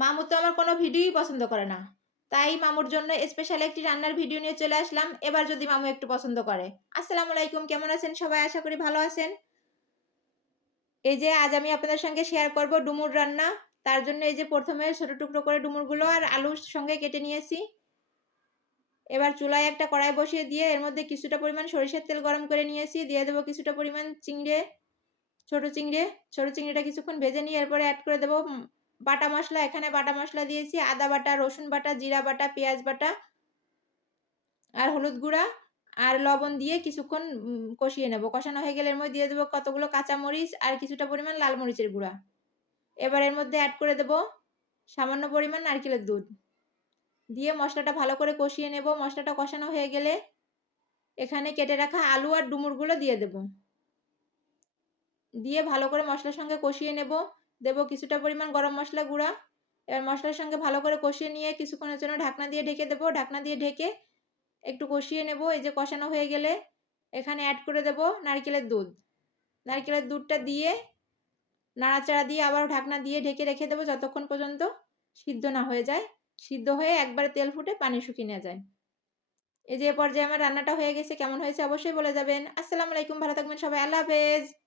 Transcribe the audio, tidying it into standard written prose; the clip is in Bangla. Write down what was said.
মামু তো আমার কোনো ভিডিওই পছন্দ করে না। তাই মামুর জন্য স্পেশাল একটি রান্নার ভিডিও নিয়ে চলে আসলাম। এবার যদি মামু একটু পছন্দ করে। আসসালামু আলাইকুম, কেমন আছেন সবাই? আশা করি ভালো আছেন। এই যে আজ আমি আপনাদের সঙ্গে শেয়ার করব ডুমুর রান্না। তার জন্য এই যে ১ম এ ছোট টুকরো করে ডুমুরগুলো আর আলুর সঙ্গে কেটে নিয়েছি। এবার চুলায় একটা কড়াই বসিয়ে দিয়ে এর মধ্যে কিছুটা পরিমাণ সরিষার তেল গরম করে নিয়েছি। দিয়ে দেব কিছুটা পরিমাণ চিংড়ে, ছোট চিংড়ে। ছোট চিংড়িটা কিছুক্ষণ ভেজে নিয়ে এরপরে এড করে দেব বাটা মসলা। এখানে বাটা মসলা দিয়েছি আদা বাটা, রসুন বাটা, জিরা বাটা, পেঁয়াজ বাটা আর হলুদ গুঁড়া আর লবণ দিয়ে কিছুক্ষণ কষিয়ে নেব। কষানো হয়ে গেলে এর মধ্যে দিয়ে দেব কতগুলো কাঁচামরিচ আর কিছুটা পরিমাণ লাল মরিচের গুঁড়া। এবার এর মধ্যে এড করে দেব সামান্য পরিমাণ নারকেলের দুধ। দিয়ে মসলাটা ভালো করে কষিয়ে নেব। মসলাটা কষানো হয়ে গেলে এখানে কেটে রাখা আলু আর ডুমুরগুলো দিয়ে দেব। দিয়ে ভালো করে মসলার সঙ্গে কষিয়ে নেব। দেব কিছুটা পরিমাণ গরম মসলা গুঁড়া। এবার মসলার সঙ্গে ভালো করে কষিয়ে নিয়ে কিছুক্ষণের জন্য ঢাকনা দিয়ে ঢেকে দেব। ঢাকনা দিয়ে ঢেকে একটু কষিয়ে নেব। এই যে কষানো হয়ে গেলে এখানে এড করে দেব নারকেলের দুধ। নারকেলের দুধটা দিয়ে নাড়াচাড়া দিয়ে আবার ঢাকনা দিয়ে ঢেকে রেখে দেব যতক্ষণ পর্যন্ত সিদ্ধ না হয়ে যায়। সিদ্ধ হয়ে একবারে তেল ফুটে পানি শুকিয়ে নেওয়া যায়। এই যে এ পর্যায়ে আমার রান্নাটা হয়ে গেছে। কেমন হয়েছে অবশ্যই বলে যাবেন। আসসালামু আলাইকুম, ভালো থাকবেন সবাই। আল্লাহ হাফেজ।